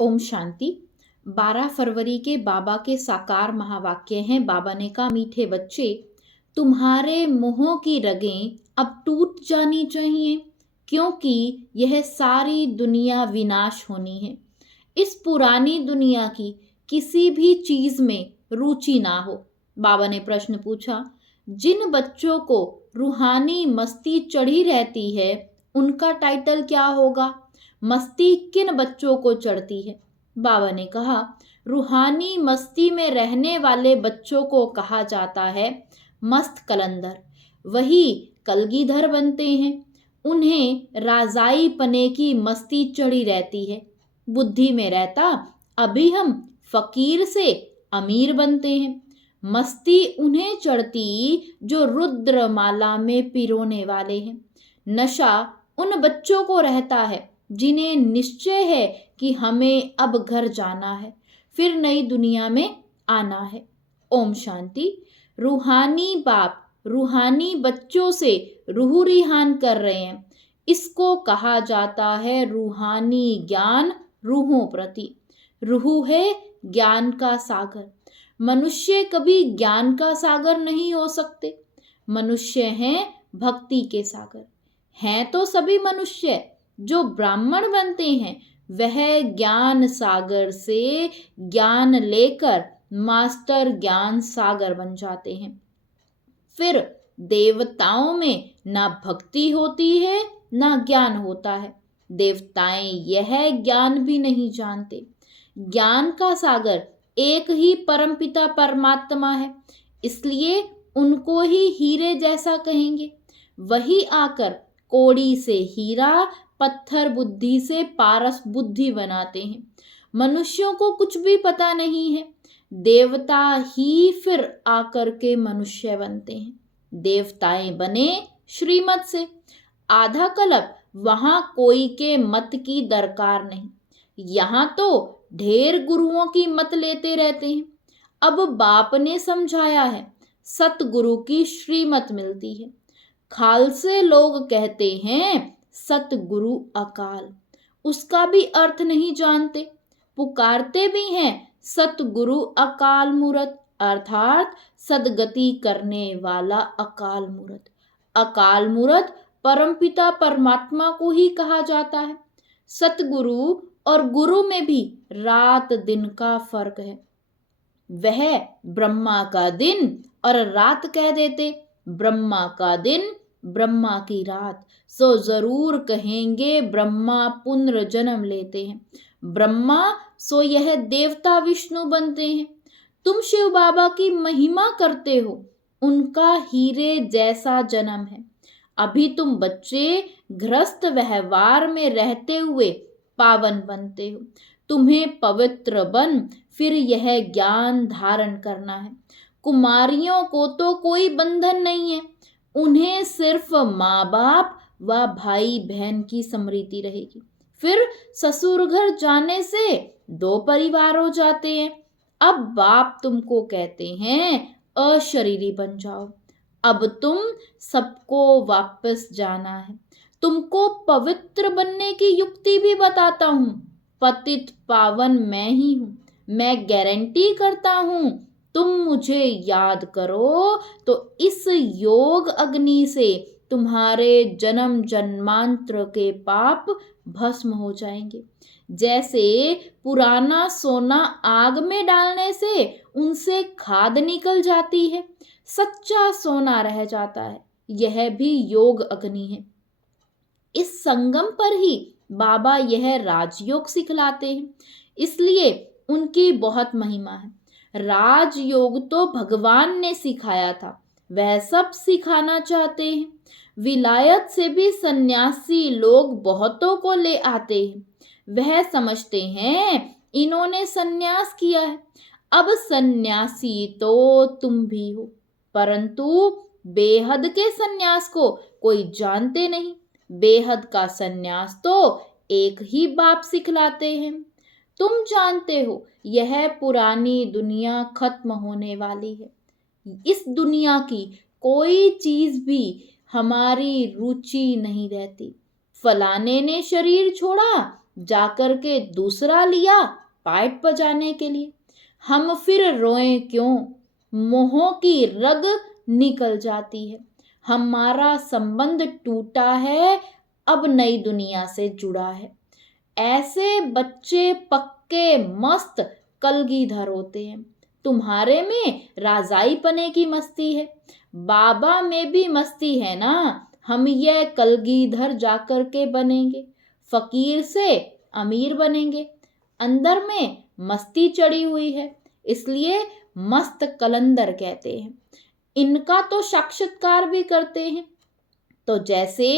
ओम शांति। 12 फरवरी के बाबा के साकार महावाक्य हैं। बाबा ने कहा, मीठे बच्चे, तुम्हारे मुंहों की रगें अब टूट जानी चाहिए, क्योंकि यह सारी दुनिया विनाश होनी है। इस पुरानी दुनिया की किसी भी चीज में रुचि ना हो। बाबा ने प्रश्न पूछा, जिन बच्चों को रूहानी मस्ती चढ़ी रहती है उनका टाइटल क्या होगा? मस्ती किन बच्चों को चढ़ती है? बाबा ने कहा, रूहानी मस्ती में रहने वाले बच्चों को कहा जाता है मस्त कलंदर। वही कलगीधर बनते हैं। उन्हें राजाई पने की मस्ती चढ़ी रहती है। बुद्धि में रहता अभी हम फकीर से अमीर बनते हैं। मस्ती उन्हें चढ़ती जो रुद्रमाला में पिरोने वाले हैं। नशा उन बच्चों को रहता है जिन्हें निश्चय है कि हमें अब घर जाना है, फिर नई दुनिया में आना है। ओम शांति। रूहानी बाप रूहानी बच्चों से रूह रिहान कर रहे हैं। इसको कहा जाता है रूहानी ज्ञान रूहों प्रति। रूह है ज्ञान का सागर। मनुष्य कभी ज्ञान का सागर नहीं हो सकते। मनुष्य हैं भक्ति के सागर। हैं तो सभी मनुष्य। जो ब्राह्मण बनते हैं वह ज्ञान सागर से ज्ञान लेकर मास्टर ज्ञान सागर बन जाते हैं। फिर देवताओं में ना भक्ति होती है ना ज्ञान होता है। देवताएं यह ज्ञान भी नहीं जानते। ज्ञान का सागर एक ही परमपिता परमात्मा है, इसलिए उनको ही हीरे जैसा कहेंगे। वही आकर कोड़ी से हीरा, पत्थर बुद्धि से पारस बुद्धि बनाते हैं। मनुष्यों को कुछ भी पता नहीं है। देवता ही फिर आकर के मनुष्य बनते हैं। देवताएं बने श्रीमत से। आधा कल्प वहां कोई के मत की दरकार नहीं। यहाँ तो ढेर गुरुओं की मत लेते रहते हैं। अब बाप ने समझाया है, सतगुरु की श्रीमत मिलती है। खालसे लोग कहते हैं सतगुरु अकाल, उसका भी अर्थ नहीं जानते। पुकारते भी हैं सतगुरु अकाल मूरत, अर्थात सदगति करने वाला अकाल मूरत। अकाल मूरत परमपिता परमात्मा को ही कहा जाता है। सतगुरु और गुरु में भी रात दिन का फर्क है। वह ब्रह्मा का दिन और रात कह देते, ब्रह्मा का दिन ब्रह्मा की रात, सो जरूर कहेंगे ब्रह्मा पुनर्जन्म लेते हैं। ब्रह्मा सो यह देवता विष्णु बनते हैं। तुम शिव बाबा की महिमा करते हो, उनका हीरे जैसा जन्म है। अभी तुम बच्चे गृहस्थ व्यवहार में रहते हुए पावन बनते हो। तुम्हें पवित्र बन फिर यह ज्ञान धारण करना है। कुमारियों को तो कोई बंधन नहीं है। उन्हें सिर्फ माँ बाप व भाई बहन की स्मृति रहेगी। फिर ससुर घर जाने से 2 परिवार हो जाते हैं। अब बाप तुमको कहते हैं अशरीरी बन जाओ। अब तुम सबको वापस जाना है। तुमको पवित्र बनने की युक्ति भी बताता हूँ। पतित पावन मैं ही हूँ। मैं गारंटी करता हूँ, तुम मुझे याद करो तो इस योग अग्नि से तुम्हारे जन्म जन्मांतर के पाप भस्म हो जाएंगे। जैसे पुराना सोना आग में डालने से उनसे खाद निकल जाती है, सच्चा सोना रह जाता है। यह भी योग अग्नि है। इस संगम पर ही बाबा यह राजयोग सिखलाते हैं, इसलिए उनकी बहुत महिमा है। राजयोग तो भगवान ने सिखाया था, वह सब सिखाना चाहते हैं। विलायत से भी सन्यासी लोग बहुतों को ले आते हैं। वह समझते हैं इन्होंने सन्यास किया है, अब सन्यासी तो तुम भी हो। परंतु बेहद के सन्यास को कोई जानते नहीं। बेहद का सन्यास तो एक ही बाप सिखलाते हैं। तुम जानते हो यह पुरानी दुनिया खत्म होने वाली है। इस दुनिया की कोई चीज भी हमारी रुचि नहीं रहती। फलाने ने शरीर छोड़ा जाकर के दूसरा लिया पाइप बजाने के लिए। हम फिर रोएं क्यों, मोहों की रग निकल जाती है। हमारा संबंध टूटा है, अब नई दुनिया से जुड़ा है। ऐसे बच्चे पक्के मस्त कलगीधर होते हैं। तुम्हारे में राजाई पने की मस्ती है, बाबा में भी मस्ती है ना। हम ये कलगीधर जाकर के बनेंगे, फकीर से अमीर बनेंगे। अंदर में मस्ती चढ़ी हुई है, इसलिए मस्त कलंदर कहते हैं। इनका तो साक्षात्कार भी करते हैं। तो जैसे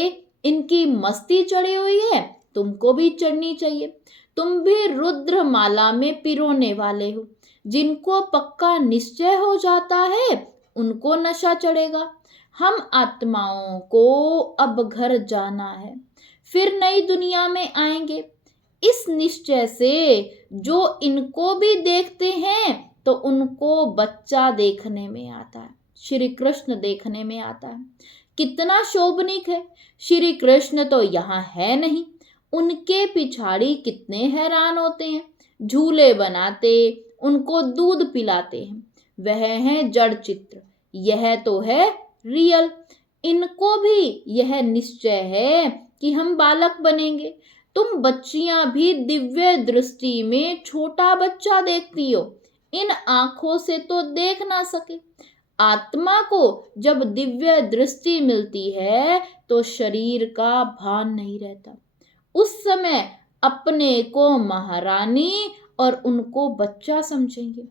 इनकी मस्ती चढ़ी हुई है, तुमको भी चढ़नी चाहिए। तुम भी रुद्र माला में पिरोने वाले हो। जिनको पक्का निश्चय हो जाता है उनको नशा चढ़ेगा। हम आत्माओं को अब घर जाना है, फिर नई दुनिया में आएंगे। इस निश्चय से जो इनको भी देखते हैं तो उनको बच्चा देखने में आता है, श्री कृष्ण देखने में आता है। कितना शोभनीक है। श्री कृष्ण तो यहाँ है नहीं, उनके पिछाड़ी कितने हैरान होते हैं। झूले बनाते, उनको दूध पिलाते हैं। वह है जड़ चित्र, यह तो है रियल। इनको भी यह निश्चय है कि हम बालक बनेंगे। तुम बच्चियां भी दिव्य दृष्टि में छोटा बच्चा देखती हो, इन आंखों से तो देख ना सके। आत्मा को जब दिव्य दृष्टि मिलती है तो शरीर का भान नहीं रहता। उस समय अपने को महारानी और उनको बच्चा समझेंगे।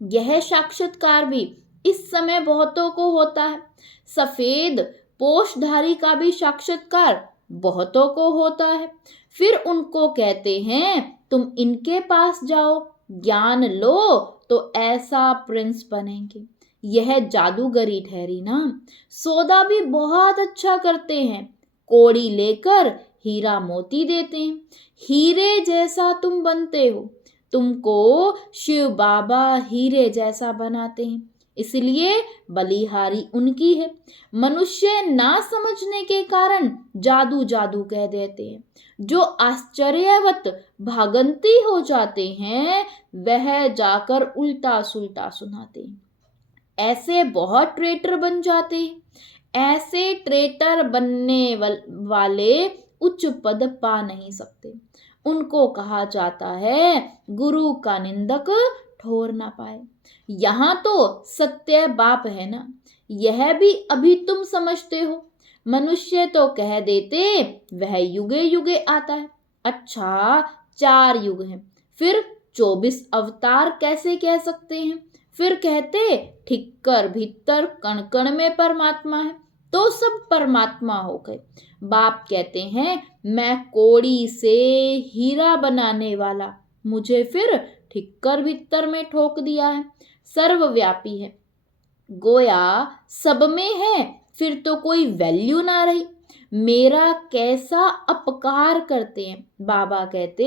यह साक्षात्कार भी इस समय बहुतों को होता है। सफेद पोषधारी का भी साक्षात्कार बहुतों को होता है। फिर उनको कहते हैं तुम इनके पास जाओ, ज्ञान लो तो ऐसा प्रिंस बनेंगे। यह जादूगरी ठहरी ना। सौदा भी बहुत अच्छा करते हैं, कोड़ी लेकर हीरा मोती देते हैं। हीरे जैसा तुम बनते हो, तुमको शिव बाबा हीरे जैसा बनाते हैं, इसलिए बलिहारी उनकी है। मनुष्य ना समझने के कारण जादू जादू कह देते हैं। जो आश्चर्यवत भागंती हो जाते हैं वह जाकर उल्टा सुल्टा सुनाते हैं। ऐसे बहुत ट्रेटर बन जाते हैं। ऐसे ट्रेटर बनने वाले उच्च पद पा नहीं सकते। उनको कहा जाता है गुरु का निंदक ठोर ना पाए। यहाँ तो सत्य बाप है ना, यह भी अभी तुम समझते हो। मनुष्य तो कह देते वह युगे युगे आता है। अच्छा 4 युग हैं, फिर 24 अवतार कैसे कह सकते हैं। फिर कहते ठिक्कर भीतर कण कण में परमात्मा है, तो सब परमात्मा हो गए। बाप कहते हैं मैं कोड़ी से हीरा बनाने वाला, मुझे फिर ठिक्कर भीतर में ठोक दिया है। सर्वव्यापी है, गोया सब में है, फिर तो कोई वैल्यू ना रही। मेरा कैसा अपकार करते हैं। बाबा कहते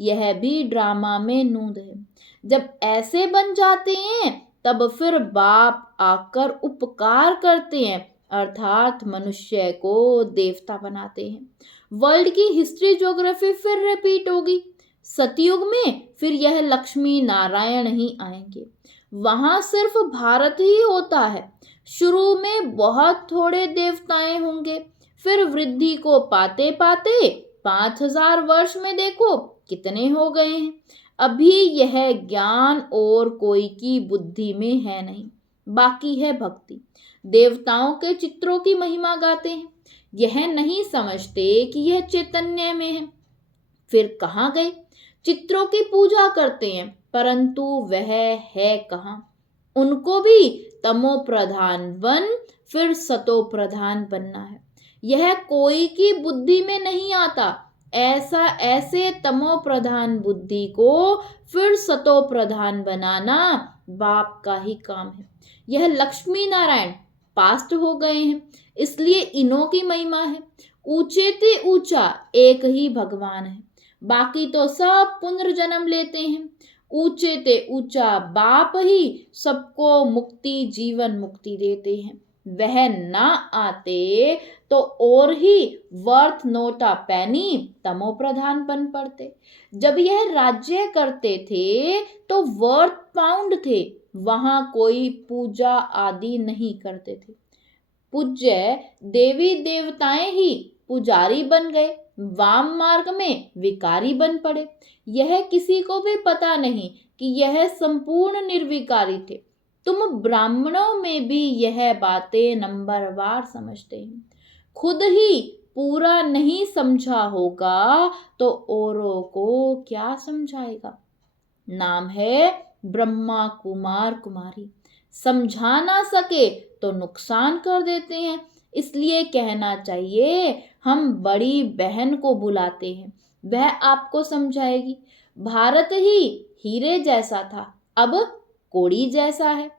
यह भी ड्रामा में नूंद है। जब ऐसे बन जाते हैं तब फिर बाप आकर उपकार करते हैं, अर्थात मनुष्य को देवता बनाते हैं। वर्ल्ड की हिस्ट्री ज्योग्राफी फिर रिपीट होगी। सतयुग में फिर यह लक्ष्मी नारायण ही आएंगे, वहां सिर्फ भारत ही होता है। शुरू में बहुत थोड़े देवताएं होंगे, फिर वृद्धि को पाते पाते 5000 वर्ष में देखो कितने हो गए हैं। अभी यह ज्ञान और कोई की बुद्धि में है नहीं, बाकी है भक्ति। देवताओं के चित्रों की महिमा गाते हैं, यह नहीं समझते कि यह चैतन्य में है। फिर कहाँ गए। चित्रों की पूजा करते हैं, परंतु वह है कहाँ। उनको भी तमो प्रधान बन फिर सतो प्रधान बनना है, यह कोई की बुद्धि में नहीं आता। ऐसे तमो प्रधान बुद्धि को फिर सतो प्रधान बनाना बाप का ही काम है। यह लक्ष्मी नारायण पास्ट हो गए हैं, इसलिए इन्हों की महिमा है। ऊंचे ते ऊंचा एक ही भगवान है, बाकी तो सब पुनर्जन्म लेते हैं। ऊंचे ते ऊंचा बाप ही सबको मुक्ति जीवन मुक्ति देते हैं। वह ना आते तो और ही वर्थ नोटा पैनी तमो प्रधान बन पड़ते। जब यह राज्य करते थे तो वर्थ पाउंड थे, वहां कोई पूजा आदि नहीं करते थे। पूज्य देवी देवताएं ही पुजारी बन गए, वाम मार्ग में विकारी बन पड़े। यह किसी को भी पता नहीं कि यह संपूर्ण निर्विकारी थे। तुम ब्राह्मणों में भी यह बातें नंबरवार समझते हैं। खुद ही पूरा नहीं समझा होगा तो औरों को क्या समझाएगा। नाम है ब्रह्मा कुमार कुमारी, समझा ना सके तो नुकसान कर देते हैं। इसलिए कहना चाहिए हम बड़ी बहन को बुलाते हैं, वह आपको समझाएगी। भारत ही हीरे जैसा था, अब कोड़ी जैसा है।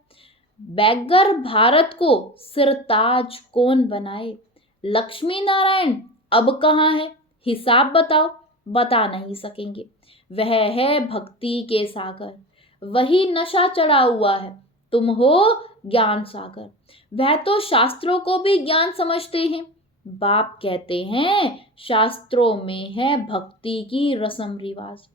बैगर भारत को सिरताज कौन बनाए। लक्ष्मी नारायण अब कहाँ है, हिसाब बताओ। बता नहीं सकेंगे। वह है भक्ति के सागर, वही नशा चढ़ा हुआ है। तुम हो ज्ञान सागर। वह तो शास्त्रों को भी ज्ञान समझते हैं। बाप कहते हैं शास्त्रों में है भक्ति की रस्म रिवाज।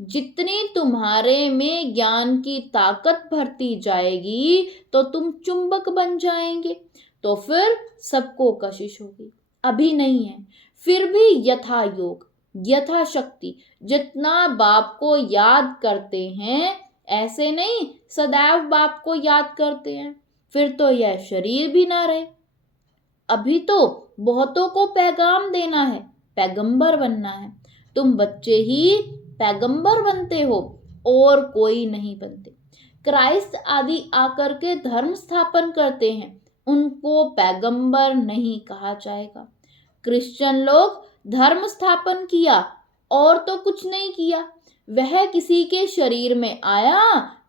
जितनी तुम्हारे में ज्ञान की ताकत भरती जाएगी तो तुम चुंबक बन जाएंगे, तो फिर सबको कशिश होगी। अभी नहीं है, फिर भी यथा योग यथा शक्ति जितना बाप को याद करते हैं, ऐसे नहीं सदैव बाप को याद करते हैं, फिर तो यह शरीर भी ना रहे। अभी तो बहुतों को पैगाम देना है, पैगंबर बनना है। तुम बच्चे ही पैगंबर बनते हो और कोई नहीं बनते। क्राइस्ट आदि आकर के धर्म स्थापन करते हैं, उनको पैगंबर नहीं कहा जाएगा। क्रिश्चियन लोग धर्म स्थापन किया और तो कुछ नहीं किया। वह किसी के शरीर में आया,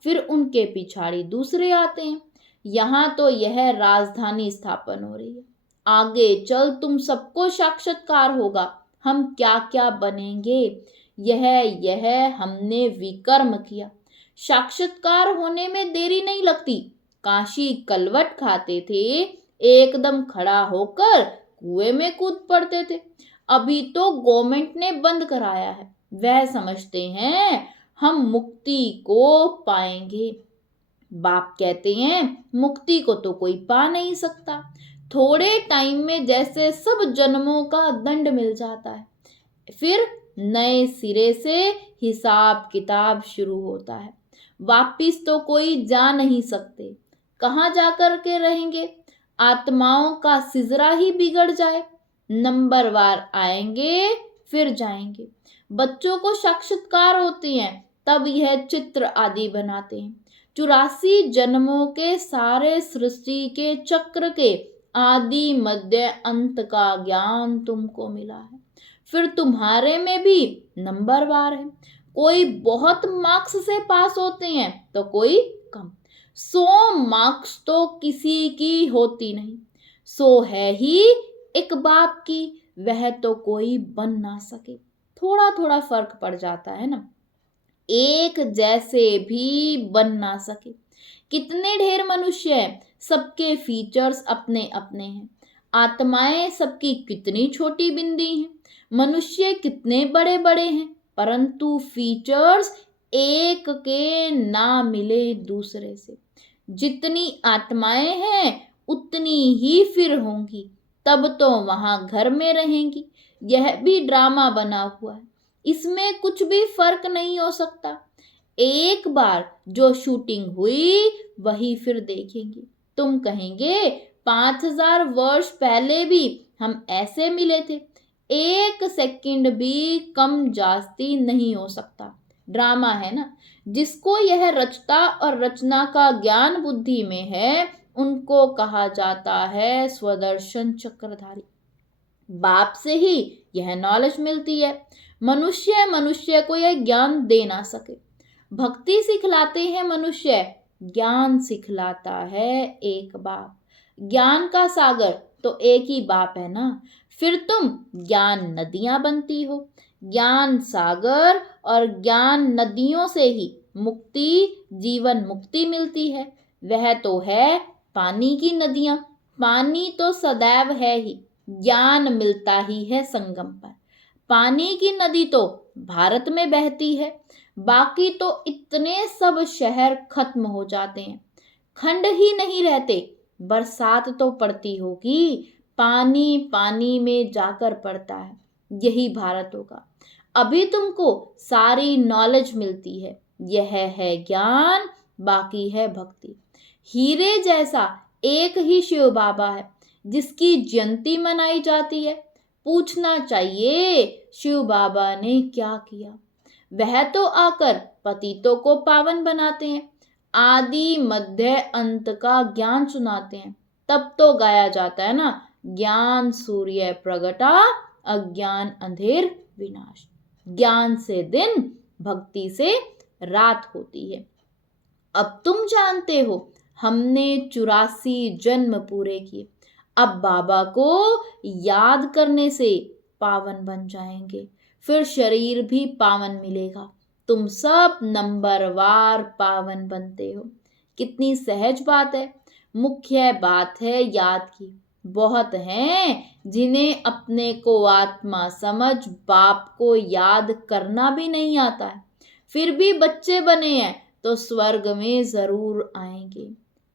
फिर उनके पिछाड़ी दूसरे आते हैं। यहाँ तो यह राजधानी स्थापन हो रही है। आगे चल तुम सबको साक्षात्कार होगा। हम क्या क्या बनेंगे, यह हमने विकर्म किया। साक्षात्कार होने में देरी नहीं लगती। काशी कलवट खाते थे, एकदम खड़ा होकर कुएं में कूद पड़ते थे। अभी तो गवर्नमेंट ने बंद कराया है। वह समझते हैं हम मुक्ति को पाएंगे। बाप कहते हैं मुक्ति को तो कोई पा नहीं सकता। थोड़े टाइम में जैसे सब जन्मों का दंड मिल जाता है, फिर नए सिरे से हिसाब किताब शुरू होता है। वापिस तो कोई जा नहीं सकते। कहाँ जाकर के रहेंगे। आत्माओं का सिजरा ही बिगड़ जाए। नंबरवार आएंगे फिर जाएंगे। बच्चों को साक्षात्कार होते हैं, तब यह चित्र आदि बनाते हैं। 84 जन्मों के सारे सृष्टि के चक्र के आदि मध्य अंत का ज्ञान तुमको मिला है। फिर तुम्हारे में भी नंबरवार है। कोई बहुत मार्क्स से पास होते हैं तो कोई कम। 100 मार्क्स तो किसी की होती नहीं। 100 है ही एक बाप की, वह तो कोई बन ना सके। थोड़ा थोड़ा फर्क पड़ जाता है ना, एक जैसे भी बन ना सके। कितने ढेर मनुष्य हैं, सबके फीचर्स अपने अपने हैं। आत्माएं सबकी कितनी छोटी बिंदी हैं, मनुष्य कितने बड़े बड़े हैं, परंतु फीचर्स एक के ना मिले दूसरे से। जितनी आत्माएं हैं उतनी ही फिर होंगी, तब तो वहां घर में रहेंगी। यह भी ड्रामा बना हुआ है, इसमें कुछ भी फर्क नहीं हो सकता। एक बार जो शूटिंग हुई वही फिर देखेंगे। तुम कहेंगे 5000 वर्ष पहले भी हम ऐसे मिले थे। एक सेकंड भी कम जास्ती नहीं हो सकता। ड्रामा है ना। जिसको यह रचता और रचना का ज्ञान बुद्धि में है, उनको कहा जाता है स्वदर्शन चक्रधारी। बाप से ही यह नॉलेज मिलती है। मनुष्य को यह ज्ञान दे ना सके। भक्ति सिखलाते हैं मनुष्य, ज्ञान सिखलाता है एक बाप। ज्ञान का सागर तो एक ही बाप है ना। फिर तुम ज्ञान नदियां बनती हो। ज्ञान सागर और ज्ञान नदियों से ही मुक्ति जीवन मुक्ति मिलती है। वह तो है पानी की नदियां। पानी तो सदैव है ही, ज्ञान मिलता ही है संगम पर। पानी की नदी तो भारत में बहती है, बाकी तो इतने सब शहर खत्म हो जाते हैं, खंड ही नहीं रहते। बरसात तो पड़ती होगी, पानी पानी में जाकर पड़ता है, यही भारत होगा। अभी तुमको सारी नॉलेज मिलती है, यह है ज्ञान, बाकी है भक्ति। हीरे जैसा एक ही शिव बाबा है जिसकी जयंती मनाई जाती है। पूछना चाहिए शिव बाबा ने क्या किया। वह तो आकर पतितों को पावन बनाते हैं, आदि मध्य अंत का ज्ञान सुनाते हैं। तब तो गाया जाता है ना, ज्ञान सूर्य प्रगटा, अज्ञान अंधेर विनाश। ज्ञान से दिन, भक्ति से रात होती है। अब तुम जानते हो, हमने 84 जन्म पूरे किए, अब बाबा को याद करने से पावन बन जाएंगे, फिर शरीर भी पावन मिलेगा। तुम सब नंबरवार पावन बनते हो। कितनी सहज बात है। मुख्य बात है याद की। बहुत हैं जिन्हें अपने को आत्मा समझ बाप को याद करना भी नहीं आता है, फिर भी बच्चे बने हैं तो स्वर्ग में जरूर आएंगे।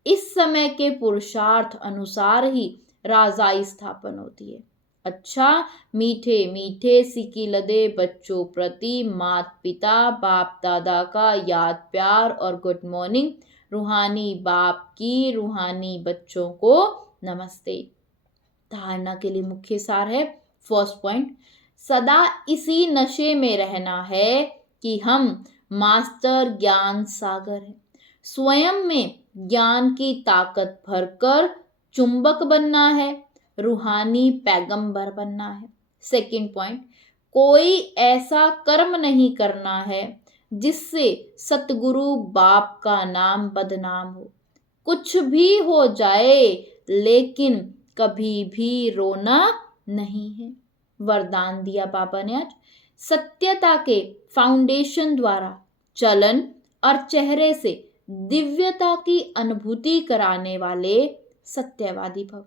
इस समय के पुरुषार्थ अनुसार ही राजाई स्थापन होती है। अच्छा, मीठे मीठे सिकी लदे बच्चों प्रति माता पिता बाप दादा का याद प्यार और गुड मॉर्निंग। रूहानी बाप की रूहानी बच्चों को नमस्ते। धारणा के लिए मुख्य सार है, फर्स्ट पॉइंट, सदा इसी नशे में रहना है कि हम मास्टर ज्ञान सागर है। स्वयं में ज्ञान की ताकत भरकर चुंबक बनना है, रूहानी पैगंबर बनना है। सेकंड पॉइंट, कोई ऐसा कर्म नहीं करना है जिससे सतगुरु बाप का नाम बदनाम हो। कुछ भी हो जाए लेकिन कभी भी रोना नहीं है। वरदान दिया बाबा ने आज, सत्यता के फाउंडेशन द्वारा चलन और चेहरे से दिव्यता की अनुभूति कराने वाले सत्यवादी भव।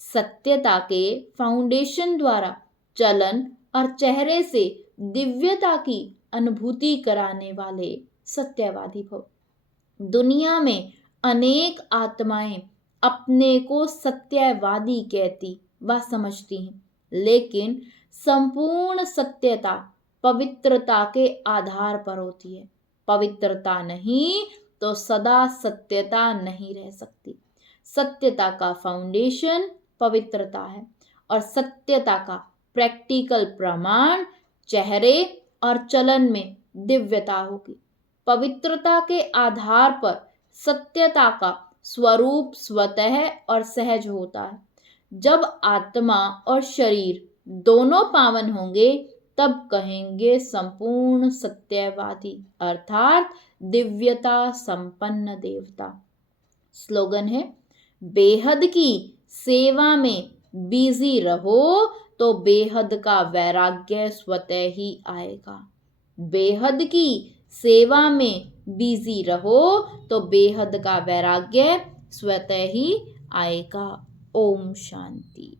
सत्यता के फाउंडेशन द्वारा चलन और चेहरे से दिव्यता की अनुभूति कराने वाले सत्यवादी भव। दुनिया में अनेक आत्माएं अपने को सत्यवादी कहती व समझती हैं, लेकिन संपूर्ण सत्यता पवित्रता के आधार पर होती है। पवित्रता नहीं तो सदा सत्यता नहीं रह सकती। सत्यता का फाउंडेशन पवित्रता है और सत्यता का प्रैक्टिकल प्रमाण चेहरे और चलन में दिव्यता होगी। पवित्रता के आधार पर सत्यता का स्वरूप स्वतः और सहज होता है। जब आत्मा और शरीर दोनों पावन होंगे तब कहेंगे संपूर्ण सत्यवादी, अर्थात दिव्यता संपन्न देवता। स्लोगन है, बेहद की सेवा में बिजी रहो तो बेहद का वैराग्य स्वतः ही आएगा। बेहद की सेवा में बिजी रहो तो बेहद का वैराग्य स्वतः ही आएगा। ओम शांति।